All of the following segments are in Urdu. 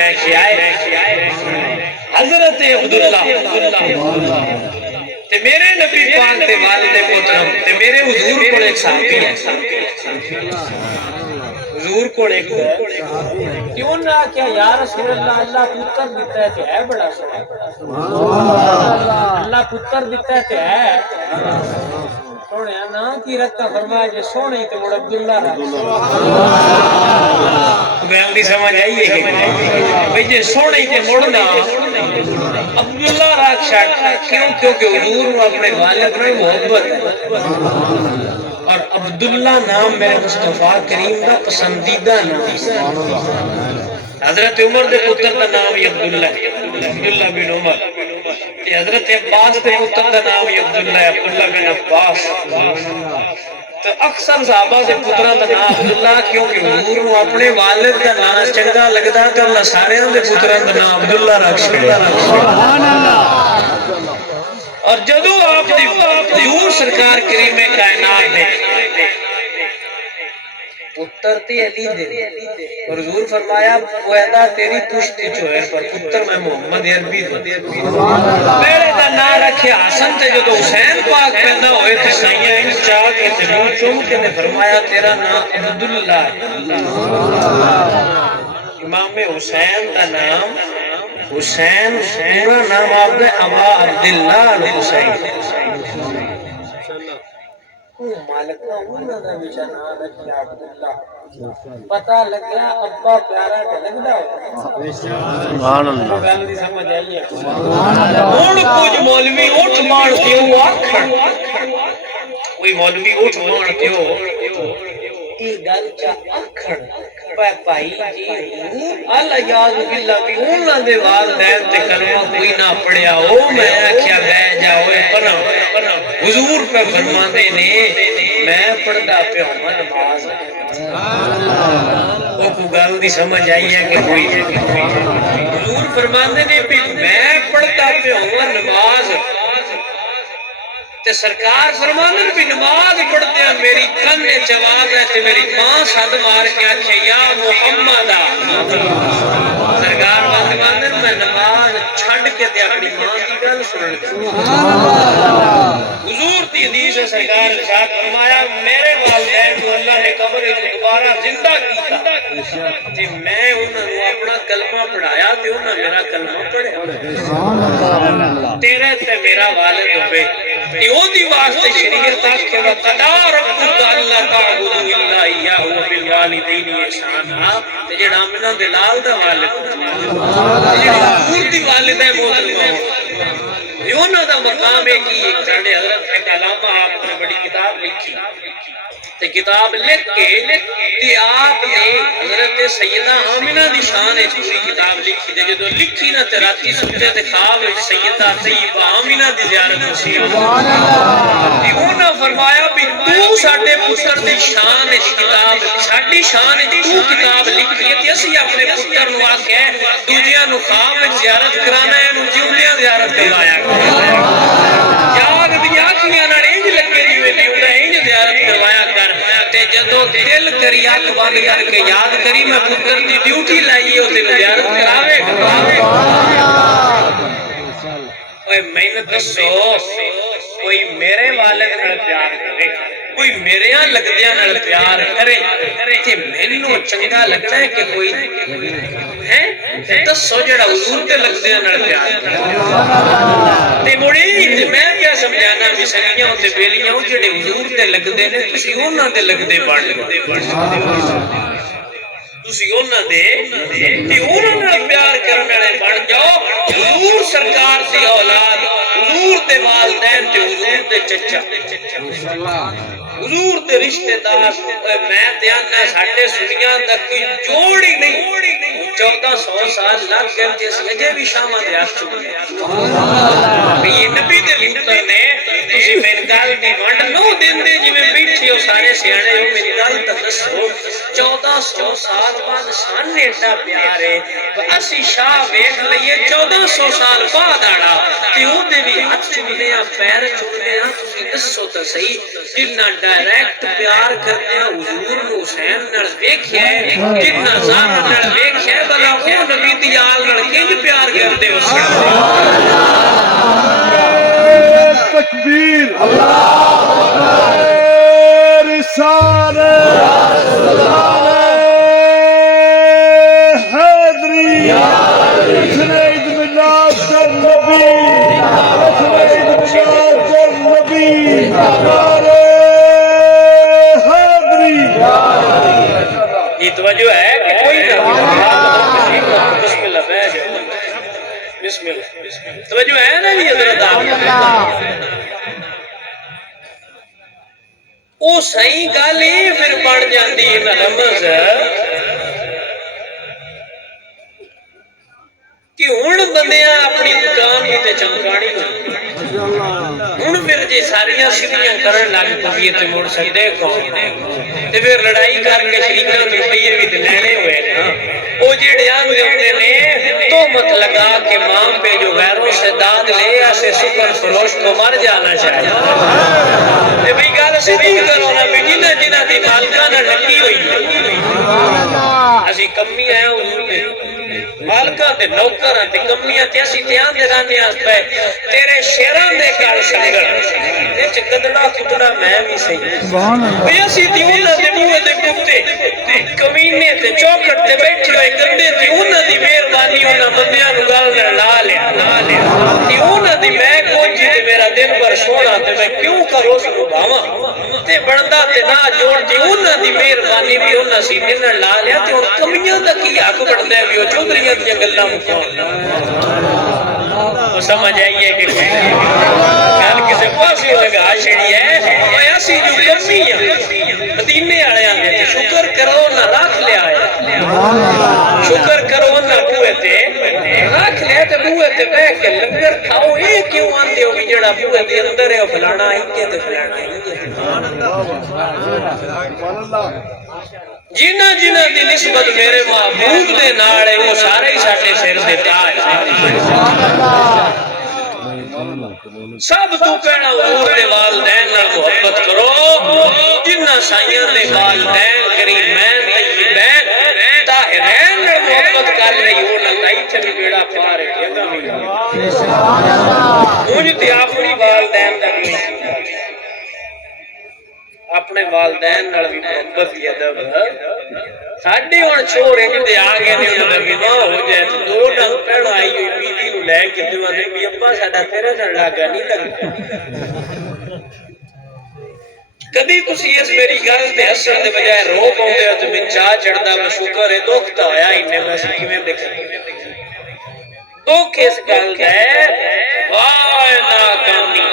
میں کھیائے حضرت عبداللہ تے میرے نبی پاک دے والد محترم تے میرے حضور کو ایک صحابی ہے حضور کو ایک کیوں نہ کیا یا رسول اللہ اللہ پتر دیتا ہے کہ ہے بڑا اللہ پتر دیتا ہے کہ ہے سونے نا کی رکھتا فرمایا کہ سونے کے مڑ عبداللہ بیان دی سمجھ آئیے کہ بھئی جے سونے کے مڑنا عبداللہ راک شاکتا کیوں کیونکہ حضور وہ اپنے والد میں محبت ہے اور عبداللہ نام میرے مصطفیٰ کریم کا پسندیدہ نام حضرت عمر دے پتر کا نام ہی عبداللہ عبداللہ بن عمر حضرت عباس دے پتر کا نام ہی عبداللہ عبداللہ بن عباس تو اکثر صحابہ سے پترہ کا نام عبداللہ کیونکہ حضور وہ اپنے والد کا نام چنگا لگتا کہ اللہ سارے دے پترہ کا نام عبداللہ رکھتے اور جدو آپ حضور سرکار کریم کائنات دے پتر تے علی دے اور حضور فرمایا پویدہ تیری پشت چوہر پر پتر میں محمد عربی دے میرے کا نام رکھے حسن تے جو حسین پاک پیدا ہوئے تھے سائیاں ان چاہ کے تبو چوم کے نے فرمایا تیرا نام عبداللہ امام حسین کا نام حسین پورا نام آپ دے ابا عبداللہ حسین مالکہ انہوں نے بیچا نام رکھیا عبداللہ پتہ لگیا ابا پیارا کا لگنا ہوتا سبحان اللہ گل دی سمجھ آئی ہے ہن کچھ مولوی اٹھ مار دیو آکھن کوئی مولوی اٹھ مار دیو ای گل چا آکھن پائی جی اللہ یاد باللہ بھی انہاں دے والدین تے کلمہ کوئی نہ پڑھیا او میں آکھیا بہ جا اوے پناہ حضور پہ فرماندے نے میں پڑھدا پہ ہوں نماز او کو گل دی سمجھ آئی ہے کہ کوئی حضور فرماندے نے میں پڑھدا پہ ہوں نماز تے سرکار فرماندے بھی نماز پڑھتے ہیں میری کن جواب ہے تے میری ماں صد مار کے آکھے یا محمد سرکار فرماندے میں نماز چھڈ کے تے اپنی ماں دی گل سن حضور دی حدیث ہے سرکار نے فرمایا میرے والدین کو اللہ نے قبر وچ دوبارہ زندہ کیتا تے میں انہاں نوں اپنا کلمہ پڑھایا تے انہاں میرا کلمہ پڑھیا سبحان اللہ تیرے تے میرا والد ہوئے یوں دی واسطے شریعت آکھے وقدا ربک اللہ تعبدوا الا ایہ وبالوالدین احسانا تے جڑا امنا دے لال دا والد حضور دی والد ہے محترم یوں دا مقام ہے کہ ایک ساڈے حضرت ایک علامہ آپ نے بڑی کتاب لکھی تے کتاب لکھ کے تے آپ نے حضرت سیدہ آمنہ دی شان ہے پوری کتاب لکھی تے جدوں لکھی نا تے راتی ستے تے خواب وچ سیدہ طیبہ آمنہ دی زیارت نصیب سبحان اللہ تے انہاں فرمایا بھی تو ساڈے پتر دی شان ہے کتاب ساڈی شان ہے تو کتاب لکھی ہے تے اسی اپنے پتر نوں آکھے دوجیاں نوں خواب وچ زیارت کرانا ہے نوں جیوندیاں زیارت کروایا جاگ دی اکھیاں نال انج لگے جویں جیوندا انج زیارت کروایا کر تے جدوں دل کری اکھ بند کر کے یاد کری میں پتر دی ڈیوٹی لائی ہے تے زیارت کراوے اوے محنت دسو کوئی میرے والد نال پیار کرے کوئی میرے ہاں لگدیاں نال پیار کرے تے مینوں چنگا لگتا ہے کہ کوئی ہے دسو جڑا حضور تے لگدیاں نال پیار کرے تے مڑی میں کیا سمجھانا مسلیاں تے بیلیاں جڑے حضور تے لگدے نے تسی انہاں تے لگدے بن تسی انہاں دے تے انہاں نال پیار کرن والے بن جاؤ حضور سرکار دی اولاد حضور دے والدین تے حضور دے چچا حضور دے رشتہ دار میں تے آنا ساڈے سنیاں دا کوئی جوڑ ہی نہیں 1400 سال لگ گئے جس اجے بھی شاماں دے ہاتھ چکنے سبحان یہ نبی دے پتر نے تسی میری گل دی ونڈ نو دیندے جویں بیٹھے ہو سارے سیانے ہو میری گل تے دسو 1400 سال بعد سان ایڈا پیار ہے اسی شاہ ویکھ لئیے 1400 سال بعد آڑا تے او دے بھی ہاتھ چکنے آ پیر چکنے آ تسی دسو تے صحیح جنہ ڈائریکٹ پیار کرنے حضور نو حسین نال ویکھیا ہے جنہ زہرا نال ویکھیا ہے بلا او نبی دی کرتے ہو تکبیر رسالت حیدری جشن عید میلاد النبی جشن عید میلاد النبی نعرہ حیدری یہ توجہ ہے کہ کوئی نہ بسم اللہ بیٹھ جاؤ بسم اللہ توجہ ہے نا یہ حضرت آپ وہ صحیح گل ہی پھر بن جاتی ہے رمز کہ ہن بندیاں اپنی دکان تے چمکانی ہن پھر جی ساریاں سیدھیاں کرن لگ پئی تے مڑ سکدے کون تے پھر لڑائی کر کے شریکاں تے روپیے بھی لینے ہوئے نا وہ جڑے آندے ہوندے نے تہمت لگا کے ماں پہ جو غیروں سے داد لے ایسے سپر فروش کو مر جانا چاہیے تے بھئی گل سیدھی کرو نا بھی جنہ جنہ دی مالکاں نال لگی ہوئی اسی کمی آئے حضور میں مالکاں تے نوکراں تے کمیاں تے اسی دھیان دے رانے واسطے تیرے شیراں دے گل سنگڑ تے چکدڑا کتڑا میں بھی صحیح سبحان اللہ اسی دی انہاں دے بوئے دے کتے کمینے تے چوکھٹ تے بیٹھے ہوئے گندے تے انہاں دی مہربانی انہاں بندیاں نوں گل لا لیا تے انہاں دی میں کوئی تے میرا دن بھر سونا تے میں کیوں کرو اس نوں بھاواں تے بندا تے نہ جوڑ تے انہاں دی مہربانی بھی انہاں سی دن لا لیا تے ہن کمیاں دا کی حق بندا ہے وہ چودھریاں دی گلاں مکاؤ سمجھ آئیے کہ گل کسے پاسے لگا چھڑی ہے اوے اسی جو کمی ہے مدینے والےاں دے شکر کرو نہ رکھ لیا ہے شکر کرو نہ بوئے تے رکھ لیا تے بوئے تے بیٹھ کے لنگر کھاؤ اے کیوں آندے ہو کہ جڑا بوئے دے اندر ہے فلانا انجے تے فلانا انجے جنہ جنہ دی نسبت میرے محبوب دے نال ہے وہ سارے ہی ساڈے سر دے تاج سب تو پہلا حضور دے والدین نال محبت کرو جنہ سائیاں دے والدین کریمین طیبین طاہرین نال محبت کر رہی ہو نہ لائی چلی بیڑا پار ہے اگا بھی مجھ تے اپنی والدین دا بھی اپنے والدین نال بھی محبت دی ادب ساڈے ہن چھوڑ انج دے آ گئے نے لگا ہو جائے تے دو ڈنگ پہڑا آئی ہوئی بیوی نوں لے کے دیواں دے بھی ابا ساڈا تیرے نال لاگا نہیں لگدا کبھی تسی اس میری گل تے ہسن دے بجائے رو پاؤندے ہو تے میں چاہ چڑھدا میں شکر ہے دکھ تے ہویا اینے بس کیویں دیکھ دکھ اس گل دا ہے وائے ناکامی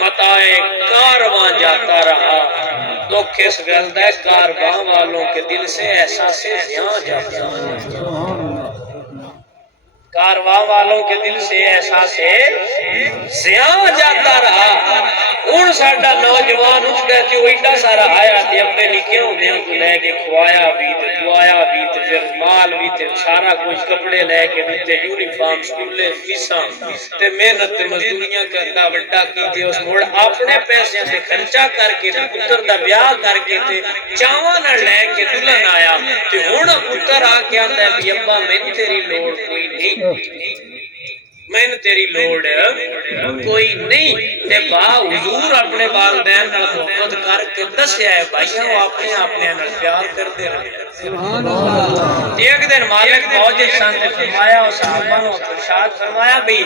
متائے کارواں جاتا رہا دکھ اس گل دا ہے کارواں والوں کے دل سے احساس زیاں جاتا کارواں والوں کے دل سے احساس زیاں جاتا رہا ہن ساڈا نوجوان اٹھدا تے او ایڈا سارا آیا تے اپنے نکے ہوندے کو لے کے کھوایا بھی تے دعایا بھی تے پھر مال بھی تے سارا کچھ کپڑے لے کے دتے یونیفارم سکولے فیساں تے محنت تے مزدوریاں کردا بڑا کیتے اس مڑ اپنے پیسے تے خرچہ کر کے تے پتر دا بیاہ کر کے تے چاواں نال لے کے دلہن آیا تے ہن پتر آ کے آندا ہے بھی ابا مینوں تیری لوڑ کوئی نہیں میں تیری لوڑ کوئی نہیں تے با حضور اپنے والدین نال محبت کر کے دسیا ہے بھائیاں وہ اپنے نال پیار کردے رہے سبحان اللہ ایک دن مالک فوج شان تے فرمایا او صحابہ نو ارشاد فرمایا بھی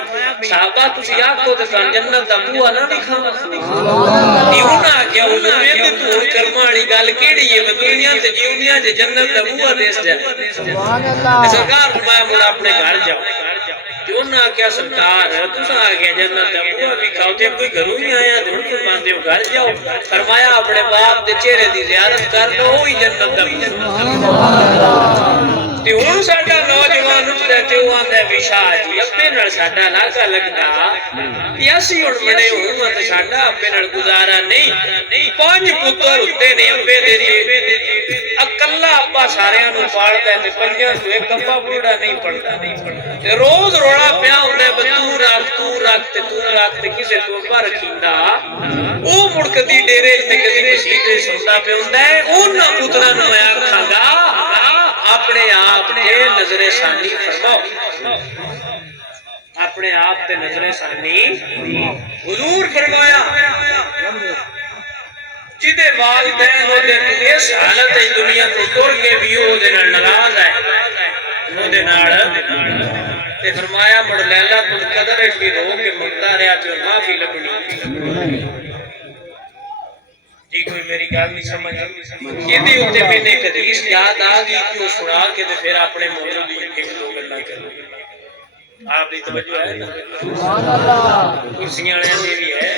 صحابہ تسی آکھو تے تان جنت دا بوہا نہ دکھاواں سبحان اللہ کیوں نہ کہ حضور تے تو کرما والی گل کیڑی ہے دنیا تے جیونیاں تے جنت دا بوہا دس جائے سبحان اللہ سرکار فرمایا مڑ اپنے گھر جاؤ جو نہ کیا سرکار تساں آ گیا جنت دا بوہا بھی کھاؤ تے کوئی گھروں ہی آیا تے ہن باندے گھر جاؤ فرمایا اپنے باپ دے چہرے دی زیارت کر لو وہی جنت دا تے ہن ساڈا نوجوان اٹھدا تے او آندا ہے شاہ جی اپنے نال ساڈا ناکا لگدا تے اسی ہن بڑے ہون تے ساڈا اپنے نال گزارا نہیں پانچ پتر ہوندے نے ابے دے اکلا ابا ساریاں نوں پالدا تے پنجاں تو ایک ابا بوڑھا نہیں پڑدا تے روز روڑا پیا ہوندا ہے تو رکھ تے کسے تو ابا رکھیندا او مڑ کدی ڈیرے تے کدی مسجد تے سوندا پیا ہوندا ہے اوناں پتراں نوں میں آکھاں گا اپنے آپ تے نظر ثانی فرماؤ اپنے آپ تے نظر ثانی حضور فرمایا جدے والدین او دے اس حالت دنیا تو ٹر کے بھی او دے نال ناراض ہے او دے نال تے فرمایا مڑ لیلا تو قدر ہے رو کے مردہ رہا تو معافی لبنی جی کوئی میری گل نہیں سمجھ یہ بھی ہوتے میں ایک حدیث یاد آ گئی کہ وہ سنا کے تو پھر اپنے موضوع دی ایک دو گلاں کرو آپ کی توجہ ہے نا سبحان اللہ کرسیاں والے بھی ہے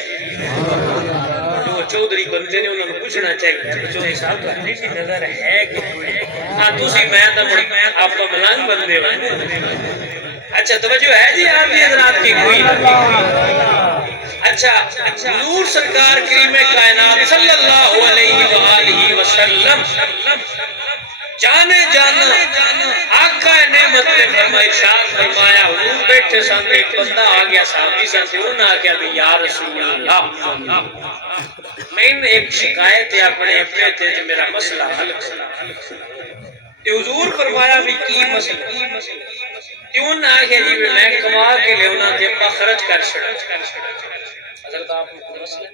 جو چودھری بندے نے انہوں نے پوچھنا چاہیے چودھری صاحب تہاڈی کی نظر ہے کہ ہاں تسی میں تو آپ کا ملنگ بندے ہو اچھا توجہ ہے جی آپ بھی حضرات کی کوئی اچھا حضور سرکار کریم کائنات صلی اللہ علیہ وآلہ وسلم جانے جانا آقا نعمت نے فرمایا ارشاد فرمایا حضور بیٹھے سن ایک بندہ آ گیا صحابی سن سے انہوں نے آ گیا بھی یا رسول اللہ میں نے ایک شکایت ہے اپنے ابے تے میرا مسئلہ حل تے حضور فرمایا بھی کی مسئلہ کیوں نہ آگیا جی میں کما کے لے انہاں تے ابا خرچ کر چھڑا حضرت آپ کو مسئلہ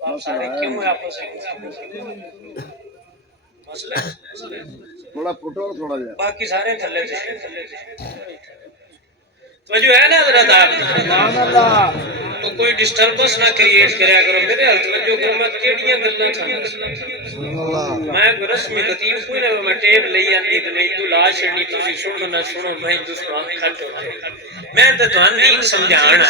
آپ سارے کیوں ہے آپ سے مسئلہ تھوڑا پھٹو تھوڑا جا باقی سارے تھلے تھے توجہ ہے نا حضرت آپ سبحان اللہ تو کوئی ڈسٹربنس نہ کریٹ کریا کرو میرے حال توجہ کرو میں کیڑیاں گلاں تھا سبحان اللہ میں کوئی رسمی خطیب کوئی نہ میں ٹیپ لئی آندی تے میں تو لا چھڑنی تسی سنو نہ سنو میں تو سنا کھٹ ہو میں تے تھان دین سمجھانا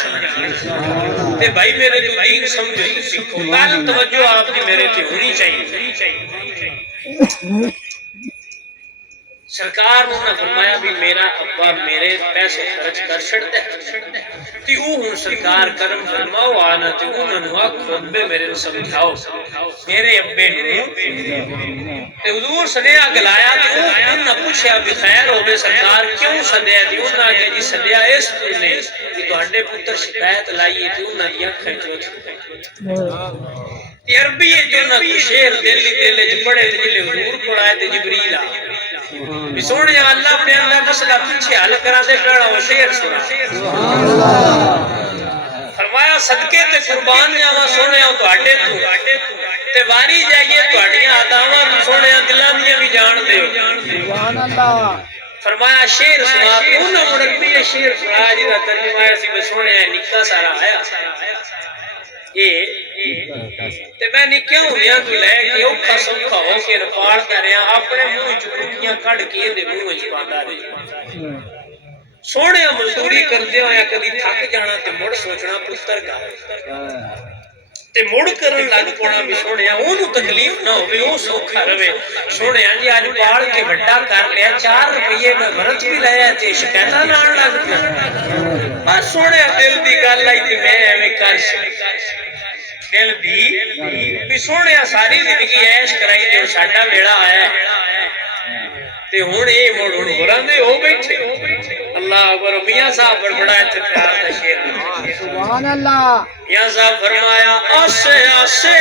تے بھائی میرے جو دین سمجھو تسی کو کل توجہ آپ کی میرے تے ہونی چاہیے سرکار نے فرمایا بھی میرا ابا میرے پیسے خرچ کر چھڑتے تی او ہن سرکار کرم فرماؤ آنا تی انہوں نے آکھو ابے میرے سمجھاؤ میرے ابے نے تے حضور سنیا گلایا تی انہوں نے پوچھا بھی خیر ہو بے سرکار کیوں سدیا تی انہوں نے کہا جی سدیا اس نے کہ تو ہڈے پتر شکایت لائیے تی انہوں نے اکھیں چوتھ عربی ہے جو نہ شیر دلی دلے جو پڑھے تے جلے حضور پڑھائے تے جبریل آئے بھی سونے اللہ اپنے اللہ مسئلہ پیچھے حل کرا دے ڈڑا وہ شیر سنا فرمایا صدقے تے قربان جاواں سونے تو ہڈے تو تے واری جائیے تہاڈیاں اداواں تو سونے دلاں دیاں بھی جان دے سبحان اللہ فرمایا شیر سنا کیوں نہ مڑتی ہے شیر سنا جی دا ترجمہ ہے سی سونے نکتا سارا آیا تے میں نے کیوں دیا تو لے کے اوکھا سوکھا ہو کے رپاڑ کر رہا اپنے منہ چکیاں کھڑ کے دے منہ وچ پاندا رہے سونے مزدوری کردے ہویا کدی تھک جانا تے مڑ سوچنا پتر کا تے مڑ کرن لگ پونا بھی سونے اونوں تکلیف نہ ہوے او سوکھا رہے سونے جی اج پاڑ کے بڑا کر لیا 4 روپے میں برت بھی لایا تے شکایتاں لان لگ پیا بس سونے دل دی گل آئی تے میں ایویں کر دل بھی سونے ساری زندگی عیش کرائی جو ساڈا بیڑا آیا تے ہن اے مڑ ہوراں دے ہو بیٹھے اللہ اکبر میاں صاحب بڑا اتفاق دا شعر سبحان اللہ میاں صاحب فرمایا آسے آسے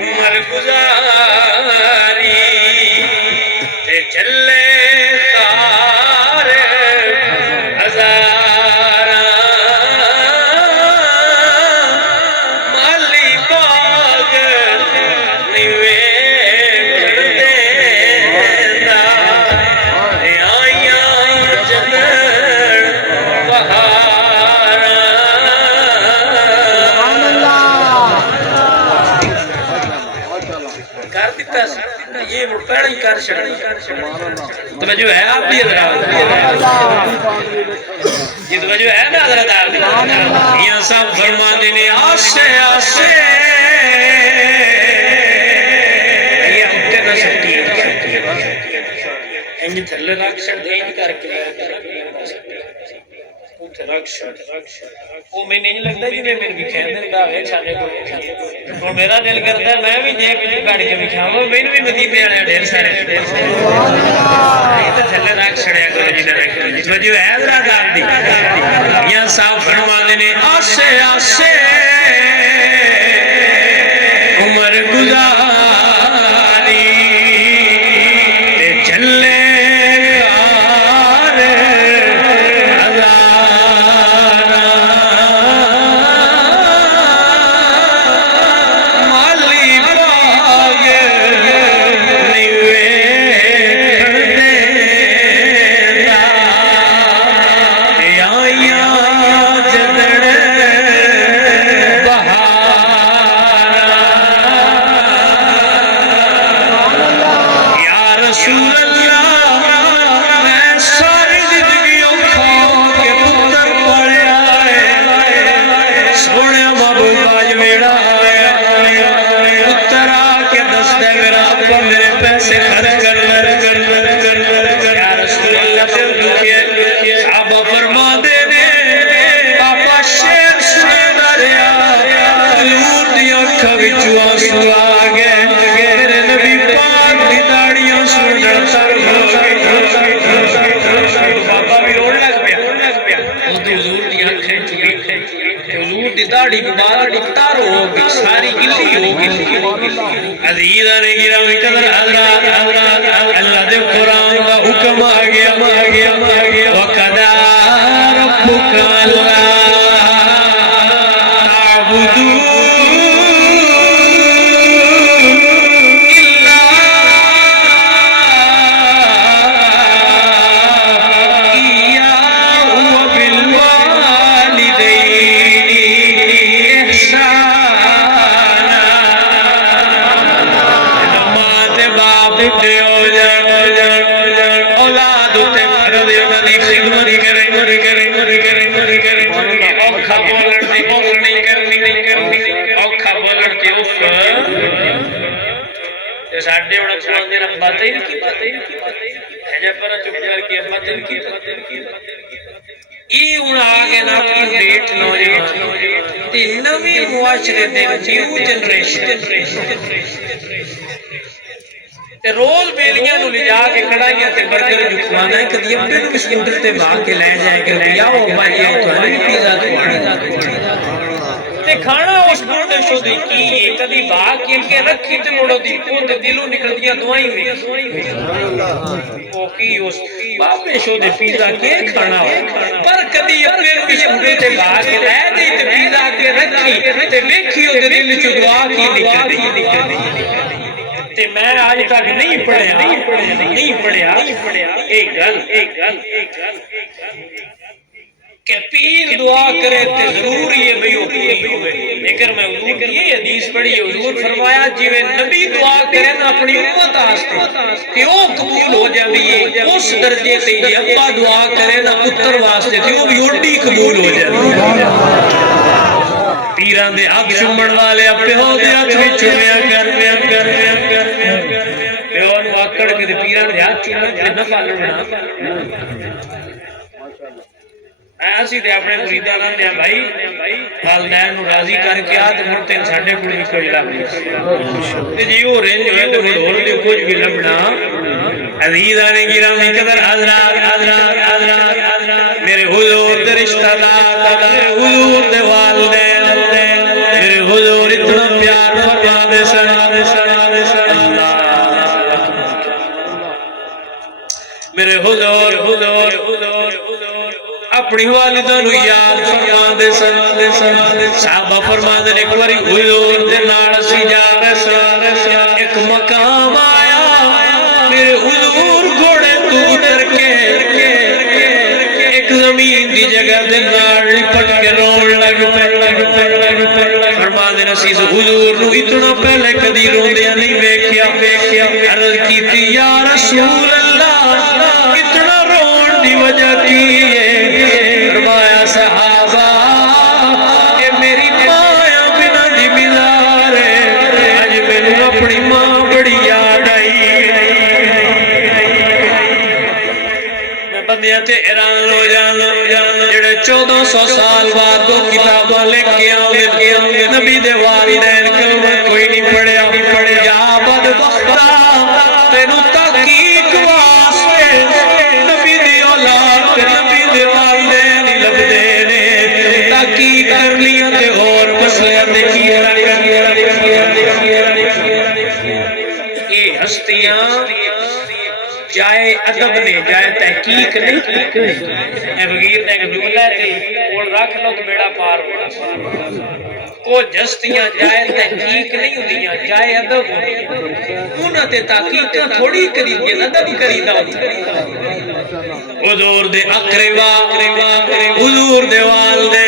عمر گزاری تے چلے خار ہزار یہ پہلے کر چھڑا توجہ ہے آپ بھی حضرات یہ توجہ ہے نا حضرت آپ میاں صاحب فرماتے نے آسے آسے یہ اٹھے نہ سکتی انج تھلے رکھ چھڑ دے کر کے وہ میں نہیں لگتا جی میں میرے بھی کھین دن دا ہے چھانے کو اور میرا دل کرتا ہے میں بھی جیب میں کڑ کے بکھاواں میں بھی مدینے والے ڈھیر سارے یہ تو تھلے رکھ چھڑیا کرو جی نہ توجہ ہے حضرات آپ دی یا صاحب فرماتے نے آسے آسے عمر گزاری تے چلے خار دی داڑھی مبارک اختار ہو گئی ساری گلی ہو گئی عزیزاں نے گرامی قدر حضرات اللہ دے قرآن کا حکم آ گیا وَقَضَىٰ رَبُّكَ أَلَّا تَعْبُدُوا ساڈے ہونا سوال دے رب باتیں ہی نہیں ہے جب پر چپ کر کے باتیں کی ای ہن آگے نا اپنی ڈیٹ نوجوان تے نویں معاشرے دے نیو جنریشن تے روز بیلیاں نو لے جا کے کڑھائیاں تے برگر جھکوانا ہے کدی اپنے نو اسکوٹر تے وا کے لے جائے کہ بھیا او بھائی او تو نہیں پیزا تے کھانا اس بوڑھے شو دی کی یہ کدی با کے رکھی تے مڑو دی کو تے دلوں نکلدیاں دعائیں میں او کی اس باپے شو دے پیزا کے کھانا پر کدی اپنے نو اسکوٹر تے با کے لے دی تے پیزا کے رکھی تے ویکھیو تے دل وچ دعا کی نکلدی تے میں آج تک نہیں پڑھیا ایک گل کہ پیر دعا کرے تے ضروری ہے بھئی ہوئے لیکن میں حضور کی یہ حدیث پڑھی ہے حضور فرمایا جویں نبی دعا کرے نا اپنی امت واسطے تے او قبول ہو جاوی اس درجے تے جے ابا دعا کرے نا پتر واسطے تے او بھی اڈی قبول ہو جاوی پیران دے ہاتھ چومن والے پیو دے ہاتھ وچ چومیا کر پیو نو آکڑ کے پیران دے ہاتھ چومن تے نہ پالنا ایسی تے اپنے مریداں نال دے بھائی والدین نو راضی کر کے آ تے ہن تے ساڈے کول بھی کوئی لب تے جی او رینج ہوئے تے ہور تے کچھ بھی لبنا عزیزاں نے گرامی قدر حضرات میرے حضور دے رشتہ دار میرے حضور دے والدین میرے حضور اتنا پیار فرما دے میرے حضور اپنی والدہ نو یاد فرما دے صحابہ فرما دے ایک باری حضور دے نال سی جا رہے ایک مقام آیا میرے حضور گھوڑے تو اتر کے ایک زمین دی جگہ دے نال لپٹ کے رون لگ پے فرما دے نصیز حضور نو اتنا پہلے کدی روندیا نہیں ویکھیا عرض کیتی یا رسول اللہ اتنا رون دی وجہ کی ہے فرمایا صحابہ کہ میری ماں بنا دی مزار ہے آج میں اپنی ماں بڑی یاد آئی میں بندیاں تے حیران ہو جانا جڑے 1400 سال بعد دو کتاباں لے کے آوے نبی دے والدین کلمہ کوئی نہیں پڑھیا یا بدبختہ تینوں تحقیق واسطے نبی دی اولاد نبی دے والدین لب دے نے تحقیق کر لیا تے اور مسئلے تے یہ ہستیاں جائے ادب نے جائے تحقیق نہیں اے فقیر نے ایک جملہ تے اور رکھ لو تو بیڑا پار ہو کو جستیاں جائے تحقیق نہیں ہوندیاں جائے ادب ہوندیاں انہاں تے تحقیق تھوڑی کری کے ادب کری دا حضور دے اقربا حضور دے والدین